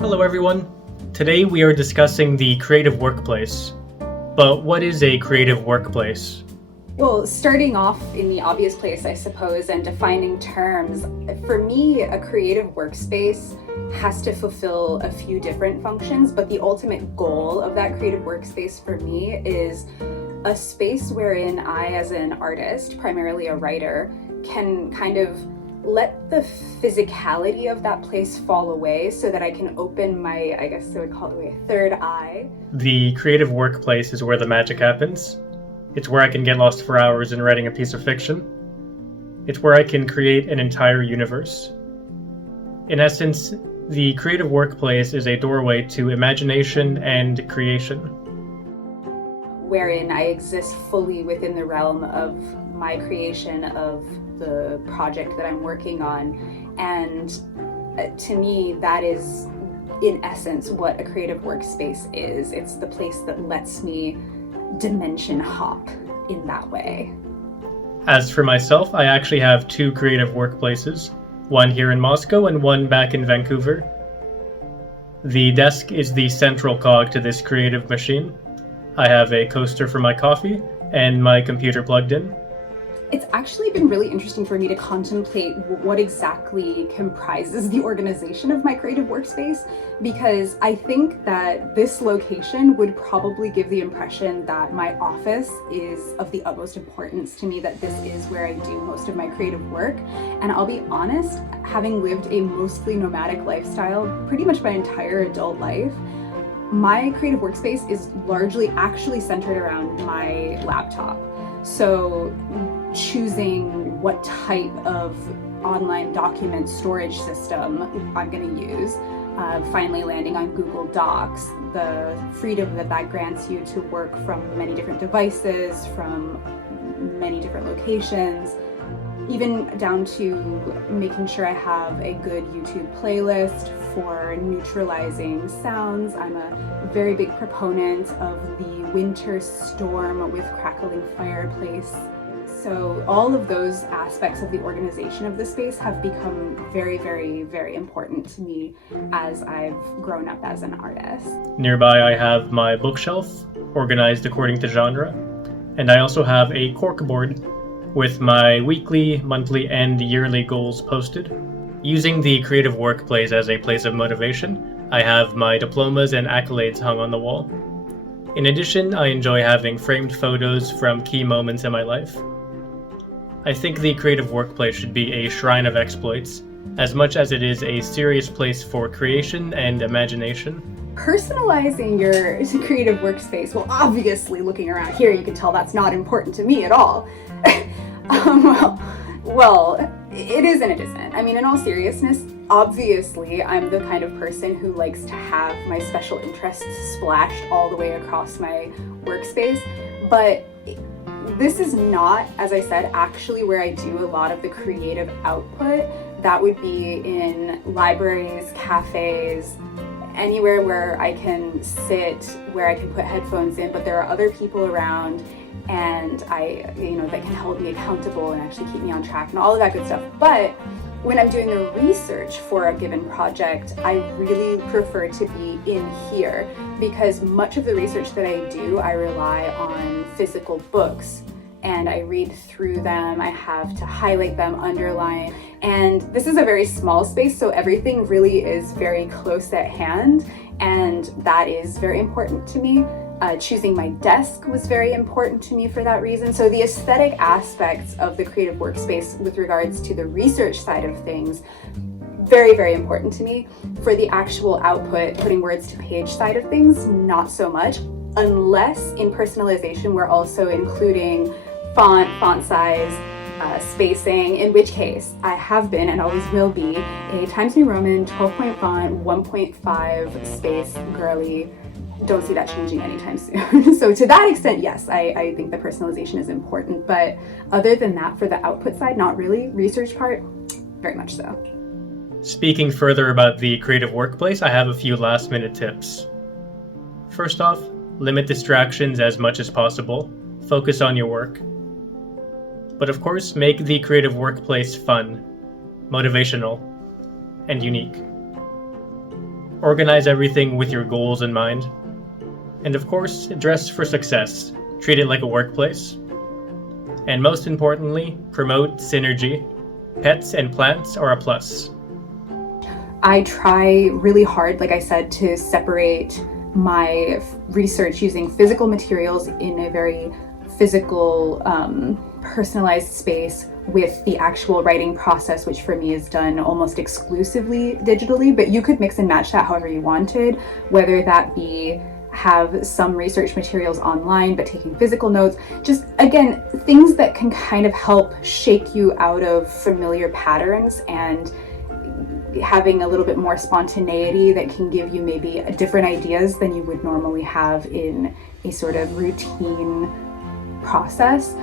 Hello everyone. Today we are discussing the creative workplace. But what is a creative workplace? Well, starting off in the obvious place, I suppose, and defining terms, for me, a creative workspace has to fulfill a few different functions, but the ultimate goal of that creative workspace for me is a space wherein I, as an artist, primarily a writer, can kind of let the physicality of that place fall away so that I can open my, I guess I would call it my third eye. The creative workplace is where the magic happens. It's where I can get lost for hours in writing a piece of fiction. It's where I can create an entire universe. In essence, the creative workplace is a doorway to imagination and creation. Wherein I exist fully within the realm of my creation of the project that I'm working on. And to me, that is, in essence, what a creative workspace is. It's the place that lets me dimension hop in that way. As for myself, I actually have two creative workplaces, one here in Moscow and one back in Vancouver. The desk is the central cog to this creative machine. I have a coaster for my coffee and my computer plugged in. It's actually been really interesting for me to contemplate what exactly comprises the organization of my creative workspace, because I think that this location would probably give the impression that my office is of the utmost importance to me, that this is where I do most of my creative work. And I'll be honest, having lived a mostly nomadic lifestyle pretty much my entire adult life, my creative workspace is largely actually centered around my laptop. So choosing what type of online document storage system I'm going to use, finally landing on Google Docs, the freedom that grants you to work from many different devices, from many different locations, even down to making sure I have a good YouTube playlist for neutralizing sounds. I'm a very big proponent of the winter storm with crackling fireplace. So all of those aspects of the organization of the space have become very, very, very important to me as I've grown up as an artist. Nearby I have my bookshelf, organized according to genre, and I also have a corkboard with my weekly, monthly, and yearly goals posted. Using the creative workplace as a place of motivation, I have my diplomas and accolades hung on the wall. In addition, I enjoy having framed photos from key moments in my life. I think the creative workplace should be a shrine of exploits, as much as it is a serious place for creation and imagination. Personalizing your creative workspace, well, obviously looking around here, you can tell that's not important to me at all. Well, it is and it isn't. I mean, in all seriousness, obviously, I'm the kind of person who likes to have my special interests splashed all the way across my workspace, but this is not, as I said, actually where I do a lot of the creative output. That would be in libraries, cafes, anywhere where I can sit, where I can put headphones in, but there are other people around and that can hold me accountable and actually keep me on track and all of that good stuff. But when I'm doing the research for a given project, I really prefer to be in here because much of the research that I do, I rely on physical books and I read through them. I have to highlight them, underline, and this is a very small space, so everything really is very close at hand, and that is very important to me. Choosing my desk was very important to me for that reason. So the aesthetic aspects of the creative workspace with regards to the research side of things, very, very important to me. For the actual output, putting words to page side of things, not so much, unless in personalization we're also including font size, spacing, in which case I have been and always will be a Times New Roman 12-point font, 1.5 space girly. Don't see that changing anytime soon. So to that extent, yes, I think the personalization is important, but other than that, for the output side, not really. Research part, very much so. Speaking further about the creative workplace, I have a few last-minute tips. First off, limit distractions as much as possible. Focus on your work. But of course, make the creative workplace fun, motivational, and unique. Organize everything with your goals in mind. And of course, dress for success. Treat it like a workplace. And most importantly, promote synergy. Pets and plants are a plus. I try really hard, like I said, to separate my research using physical materials in a very physical, personalized space with the actual writing process, which for me is done almost exclusively digitally, but you could mix and match that however you wanted, whether that be have some research materials online but taking physical notes. Just again, things that can kind of help shake you out of familiar patterns and having a little bit more spontaneity that can give you maybe different ideas than you would normally have in a sort of routine process.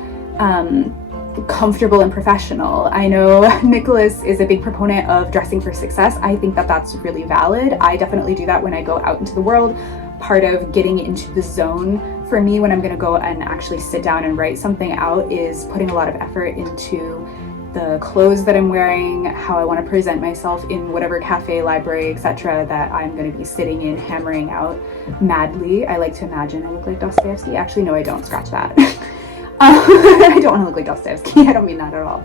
Comfortable and professional. I know Nicholas is a big proponent of dressing for success. I think that that's really valid. I definitely do that when I go out into the world. Part of getting into the zone for me when I'm going to go and actually sit down and write something out is putting a lot of effort into the clothes that I'm wearing, how I want to present myself in whatever cafe, library, etc. that I'm going to be sitting in, hammering out madly. I like to imagine I look like Dostoyevsky. Actually, no, I don't. Scratch that. I don't want to look like Dostoyevsky. I don't mean that at all.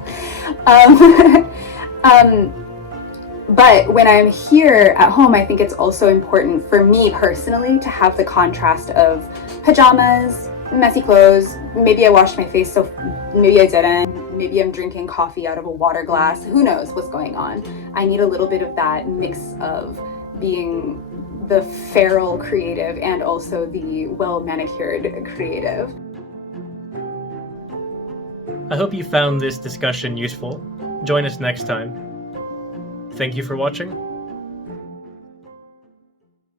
But when I'm here at home, I think it's also important for me personally to have the contrast of pajamas, messy clothes. Maybe I washed my face, so maybe I didn't. Maybe I'm drinking coffee out of a water glass. Who knows what's going on? I need a little bit of that mix of being the feral creative and also the well-manicured creative. I hope you found this discussion useful. Join us next time. Thank you for watching.